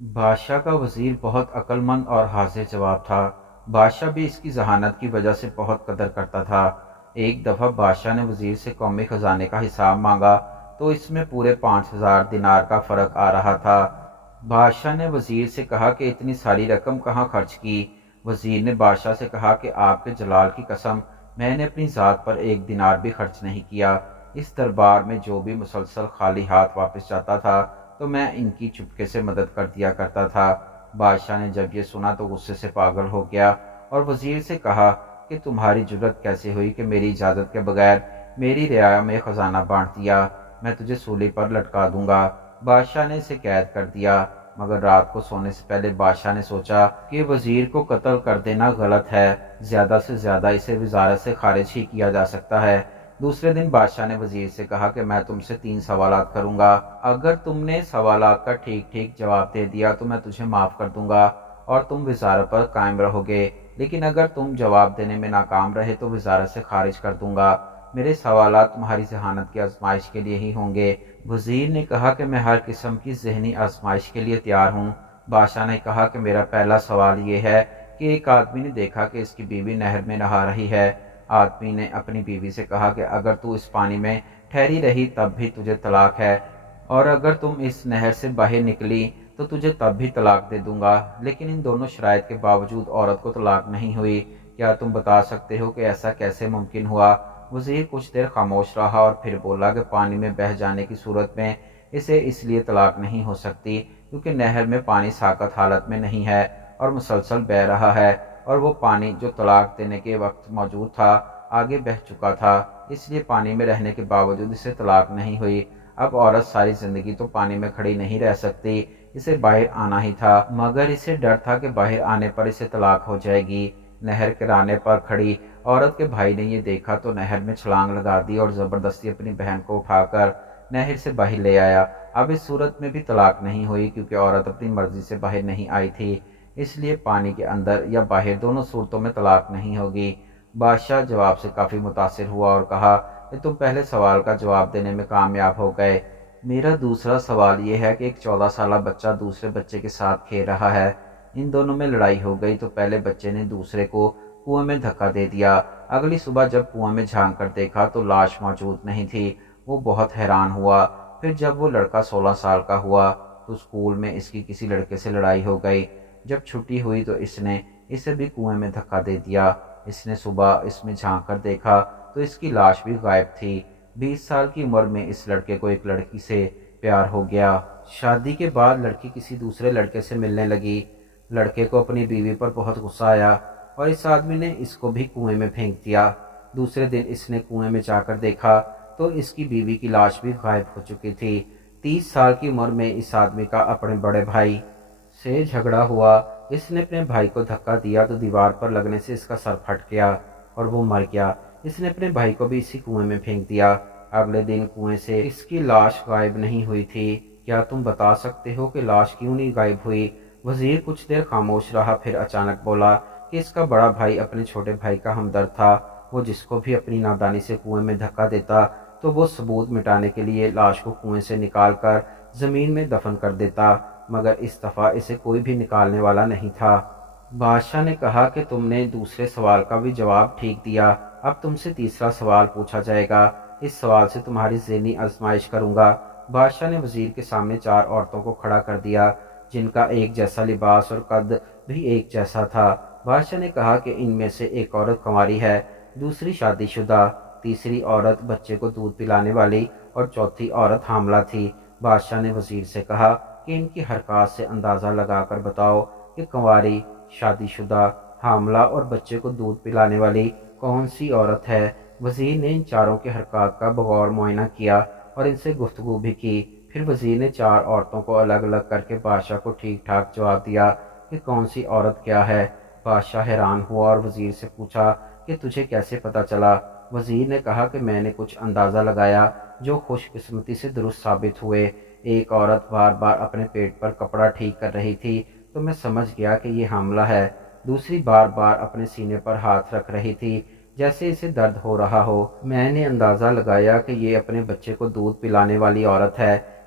بادشاہ کا وزیر بہت عقل مند اور حاضر جواب تھا۔ بادشاہ بھی اس کی ذہانت کی وجہ سے بہت قدر کرتا تھا۔ ایک دفعہ بادشاہ نے وزیر سے قومی خزانے کا حساب مانگا تو اس میں پورے 5,000 دینار کا فرق آ رہا تھا۔ بادشاہ نے وزیر سے کہا کہ اتنی ساری رقم کہاں خرچ کی؟ وزیر نے بادشاہ سے کہا کہ آپ کے جلال کی قسم، میں نے اپنی ذات پر 1 دینار بھی خرچ نہیں کیا۔ اس دربار میں جو بھی مسلسل خالی ہاتھ واپس جاتا تھا تو میں ان کی چپکے سے مدد کر دیا کرتا تھا۔ بادشاہ نے جب یہ سنا تو غصے سے پاگل ہو گیا اور وزیر سے کہا کہ تمہاری جرت کیسے ہوئی کہ میری اجازت کے بغیر میری رعایا میں خزانہ بانٹ دیا؟ میں تجھے سولی پر لٹکا دوں گا۔ بادشاہ نے اسے قید کر دیا، مگر رات کو سونے سے پہلے بادشاہ نے سوچا کہ وزیر کو قتل کر دینا غلط ہے، زیادہ سے زیادہ اسے وزارت سے خارج ہی کیا جا سکتا ہے۔ دوسرے دن بادشاہ نے وزیر سے کہا کہ میں تم سے 3 سوالات کروں گا، اگر تم نے سوالات کا ٹھیک ٹھیک جواب دے دیا تو میں تجھے معاف کر دوں گا اور تم وزارت پر قائم رہو گے، لیکن اگر تم جواب دینے میں ناکام رہے تو وزارت سے خارج کر دوں گا۔ میرے سوالات تمہاری ذہانت کی آزمائش کے لیے ہی ہوں گے۔ وزیر نے کہا کہ میں ہر قسم کی ذہنی آزمائش کے لیے تیار ہوں۔ بادشاہ نے کہا کہ میرا پہلا سوال یہ ہے کہ ایک آدمی نے دیکھا کہ اس کی بیوی نہر میں نہا رہی ہے۔ آدمی نے اپنی بیوی سے کہا کہ اگر تو اس پانی میں ٹھہری رہی تب بھی تجھے طلاق ہے، اور اگر تم اس نہر سے باہر نکلی تو تجھے تب بھی طلاق دے دوں گا، لیکن ان دونوں شرائط کے باوجود عورت کو طلاق نہیں ہوئی۔ کیا تم بتا سکتے ہو کہ ایسا کیسے ممکن ہوا؟ وزیر کچھ دیر خاموش رہا اور پھر بولا کہ پانی میں بہہ جانے کی صورت میں اسے اس لیے طلاق نہیں ہو سکتی کیونکہ نہر میں پانی ساکت حالت میں نہیں ہے اور مسلسل بہہ رہا ہے، اور وہ پانی جو طلاق دینے کے وقت موجود تھا آگے بہہ چکا تھا، اس لیے پانی میں رہنے کے باوجود اسے طلاق نہیں ہوئی۔ اب عورت ساری زندگی تو پانی میں کھڑی نہیں رہ سکتی، اسے باہر آنا ہی تھا، مگر اسے ڈر تھا کہ باہر آنے پر اسے طلاق ہو جائے گی۔ نہر کنارے پر کھڑی عورت کے بھائی نے یہ دیکھا تو نہر میں چھلانگ لگا دی اور زبردستی اپنی بہن کو اٹھا کر نہر سے باہر لے آیا۔ اب اس صورت میں بھی طلاق نہیں ہوئی کیونکہ عورت اپنی مرضی سے باہر نہیں آئی تھی، اس لیے پانی کے اندر یا باہر دونوں صورتوں میں طلاق نہیں ہوگی۔ بادشاہ جواب سے کافی متاثر ہوا اور کہا کہ تم پہلے سوال کا جواب دینے میں کامیاب ہو گئے۔ میرا دوسرا سوال یہ ہے کہ ایک 14 سالہ بچہ دوسرے بچے کے ساتھ کھیل رہا ہے، ان دونوں میں لڑائی ہو گئی تو پہلے بچے نے دوسرے کو کنویں میں دھکا دے دیا۔ اگلی صبح جب کنویں میں جھانک کر دیکھا تو لاش موجود نہیں تھی، وہ بہت حیران ہوا۔ پھر جب وہ لڑکا 16 سال کا ہوا تو اسکول میں اس کی کسی لڑکے سے لڑائی ہو گئی، جب چھٹی ہوئی تو اس نے اسے بھی کنویں میں دھکا دے دیا۔ اس نے صبح اس میں جھانک کر دیکھا تو اس کی لاش بھی غائب تھی۔ 20 سال کی عمر میں اس لڑکے کو ایک لڑکی سے پیار ہو گیا۔ شادی کے بعد لڑکی کسی دوسرے لڑکے سے ملنے لگی۔ لڑکے کو اپنی بیوی پر بہت غصہ آیا اور اس آدمی نے اس کو بھی کنویں میں پھینک دیا۔ دوسرے دن اس نے کنویں میں جا کر دیکھا تو اس کی بیوی کی لاش بھی غائب ہو چکی تھی۔ 30 سال کی عمر میں اس آدمی کا اپنے بڑے بھائی سے جھگڑا ہوا۔ اس نے اپنے بھائی کو دھکا دیا تو دیوار پر لگنے سے اس کا سر پھٹ گیا اور وہ مر گیا۔ اس نے اپنے بھائی کو بھی اسی کنویں میں پھینک دیا۔ اگلے دن کنویں سے اس کی لاش غائب نہیں ہوئی تھی۔ کیا تم بتا سکتے ہو کہ لاش کیوں نہیں غائب ہوئی؟ وزیر کچھ دیر خاموش رہا، پھر اچانک بولا کہ اس کا بڑا بھائی اپنے چھوٹے بھائی کا ہمدرد تھا، وہ جس کو بھی اپنی نادانی سے کنویں میں دھکا دیتا تو وہ ثبوت مٹانے کے لیے لاش کو کنویں سے نکال کر زمین میں دفن کر دیتا، مگر اس دفعہ اسے کوئی بھی نکالنے والا نہیں تھا۔ بادشاہ نے کہا کہ تم نے دوسرے سوال کا بھی جواب ٹھیک دیا، اب تم سے تیسرا سوال پوچھا جائے گا، اس سوال سے تمہاری ذہنی آزمائش کروں گا۔ بادشاہ نے وزیر کے سامنے 4 عورتوں کو کھڑا کر دیا جن کا ایک جیسا لباس اور قد بھی ایک جیسا تھا۔ بادشاہ نے کہا کہ ان میں سے ایک عورت کنواری ہے، دوسری شادی شدہ، تیسری عورت بچے کو دودھ پلانے والی اور چوتھی عورت حاملہ تھی۔ بادشاہ نے وزیر سے کہا کہ ان کی حرکات سے اندازہ لگا کر بتاؤ کہ کنواری، شادی شدہ، حاملہ اور بچے کو دودھ پلانے والی کون سی عورت ہے؟ وزیر نے ان چاروں کے حرکات کا بغور معائنہ کیا اور ان سے گفتگو بھی کی۔ پھر وزیر نے 4 عورتوں کو الگ الگ کر کے بادشاہ کو ٹھیک ٹھاک جواب دیا کہ کون سی عورت کیا ہے۔ بادشاہ حیران ہوا اور وزیر سے پوچھا کہ تجھے کیسے پتہ چلا؟ وزیر نے کہا کہ میں نے کچھ اندازہ لگایا جو خوش قسمتی سے درست ثابت ہوئے۔ ایک عورت بار بار اپنے پیٹ پر کپڑا ٹھیک کر رہی تھی تو میں سمجھ گیا کہ یہ حاملہ ہے۔ دوسری بار بار اپنے سینے پر ہاتھ رکھ رہی تھی جیسے اسے درد ہو رہا ہو۔ میں نے اندازہ لگایا کہ یہ اپنے بچے کو دودھ پلانے والی عورت ہے۔